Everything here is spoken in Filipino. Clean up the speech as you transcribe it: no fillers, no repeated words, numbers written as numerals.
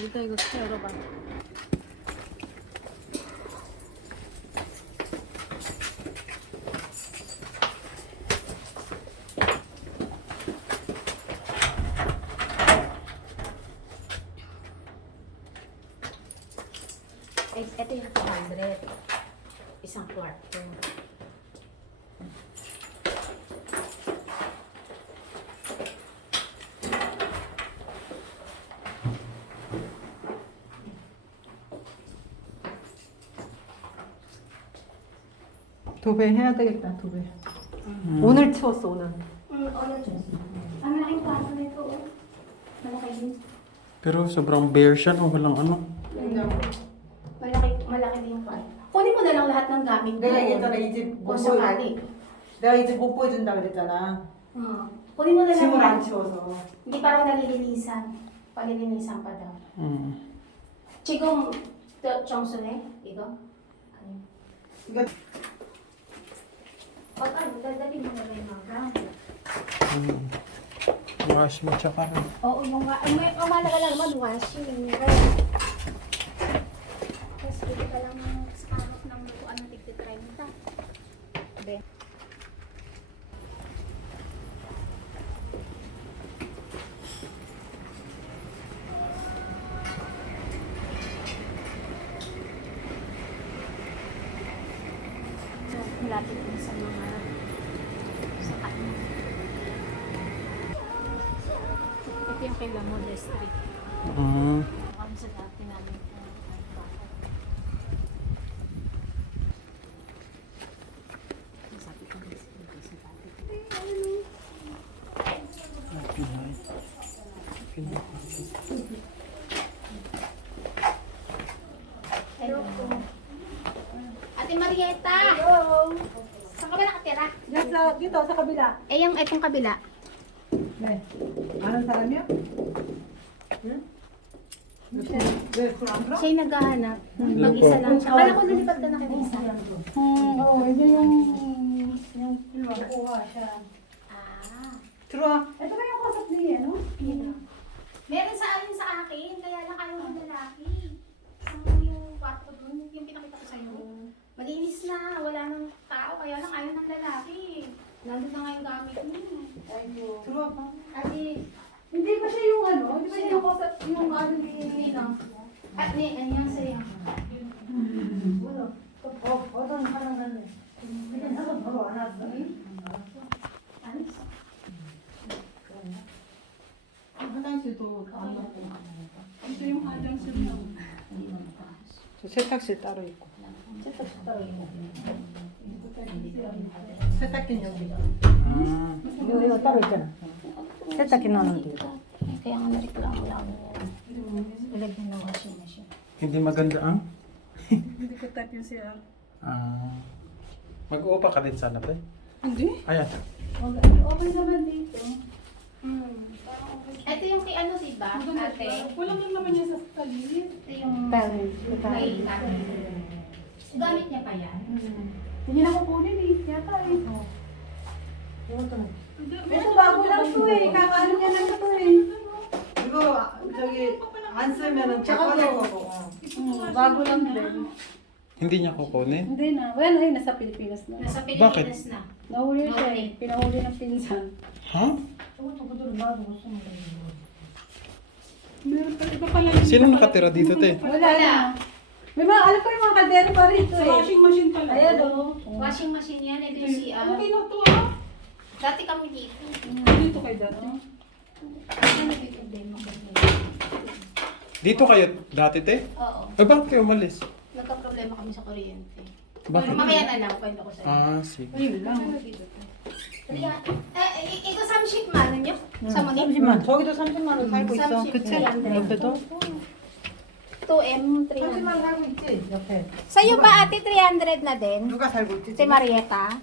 일단 이거 진짜 열어봐. Ito yung 200. Isang kwarto. 두 배 해야 되겠다, 두 배. 오늘 치웠어, 오늘. Oras yun. Ang malaking kwarto nito. Malaki din. Pero sobrang bare siya, no? Walang ano. Malaki din yung kwarto. Kunin mo na lang lahat ng gamit mo. 내가 얘기했잖아, 이 집 Kung 못 sakali. 내가 이 집 못 보여준다 그랬잖아. Kunin mo na lang 짐을 안 lahat. 치워서. Hindi pa raw nalilinisan. Palilinisan pa daw. 지금 청소네? 이거? 아니. 이거 Dadali mo na lang yung mga ground. Wash mo tsaka. Oo, yung mahalaga lang naman, washing. Tapos pwede ka lang sparok ng lutuan ng tigti-30. Be. Malapit din sa mga sa kanya. Ito yung kay Lamonde Street. Kami sa dati namin sabi ko sa dati. Hello po. Ate Marieta! Hello! Saan ka ba nakatira? dito sa kabila. Eh, yung itong kabila. 네. 아는 사람이요? 응? 왜 그걸 안 들어? Siya yung naghahanap. Mag-isa lang siya. Kala ko nalipat ka na kay isa. Oo, 이제 yung kuha siya. Ah. 들어와. Ito ba yung kausap niya, no? Meron sa akin sa akin, kaya lang ayaw ng lalaki. Isang yung kwarto dun, yung pinakita ko sa'yo. Malinis na, wala nang tao, kaya lang ayaw ng lalaki. Nandun na nga yung gamit niya. 들어와 봐. Kasi, hindi ba siya yung ano? Hindi ba siya yung kausap, yung ano ni... sino? At ni, ano yung sa'yo? wala. 어떤 사람 같네. 그냥 한번 바로 안 왔어. Ano? 화장실도 안 갔고. ito yung 화장실 na. 저 세탁실 따로 있고. Setaksin 따로 있고. 세탁기는 여기 있고. Ah. 이거 따로 있잖아. 세탁기 넣는 데. Kaya nga nareklamo lang. Ilagyan ng washing machine. Hindi maganda ang? Hindi ko type yung CR. Ah. Mag-uupa ka din sana, pre. Hindi? Ayan. Okay naman dito. Ito yung kay ano, diba? Ate. Wala lang naman niya sa talit. Ito yung may ate. Gamit niya pa yan. Hindi na kukunin eh. Yata eh. ito bago lang to eh. Kakaano niya lang ito eh. 이거 저기 안 쓰면은 꺼낼 거고. Bago lang din. Hindi niya kukunin? Hindi na. Wala na yun. Nasa Pilipinas na. Nasa Bakit? Pilipinas na. Nahuli siya eh. Pinahuli ng pinsan. Ha? Meron pa iba pala yung... Sino nakatira dito, te? Wala na. May mga, alam ko yung mga kaldero pa rito Sa eh. washing machine pala. Ayan o. Washing machine yan. Ito yung CR. Okay na to ah. Dati kami dito. Dito kayo dati. Ano dito din? Dito kayo dati, te? Oo. Eh, bakit kayo umalis? Nagka-problema kami sa kuryente. Bakit? Mamaya na lang. Kwento ko sa'yo. Ah, sige. Ayun lang. 이거 30만 원요? 사모님? 30만. 저기도 30만 원 살고 있어. 30, 그치? 300. 옆에도? 2M 300. 30만 살고 있지? 옆에. Sa'yo ba ate 300 na din? 누가 살고 있지? Si Marieta?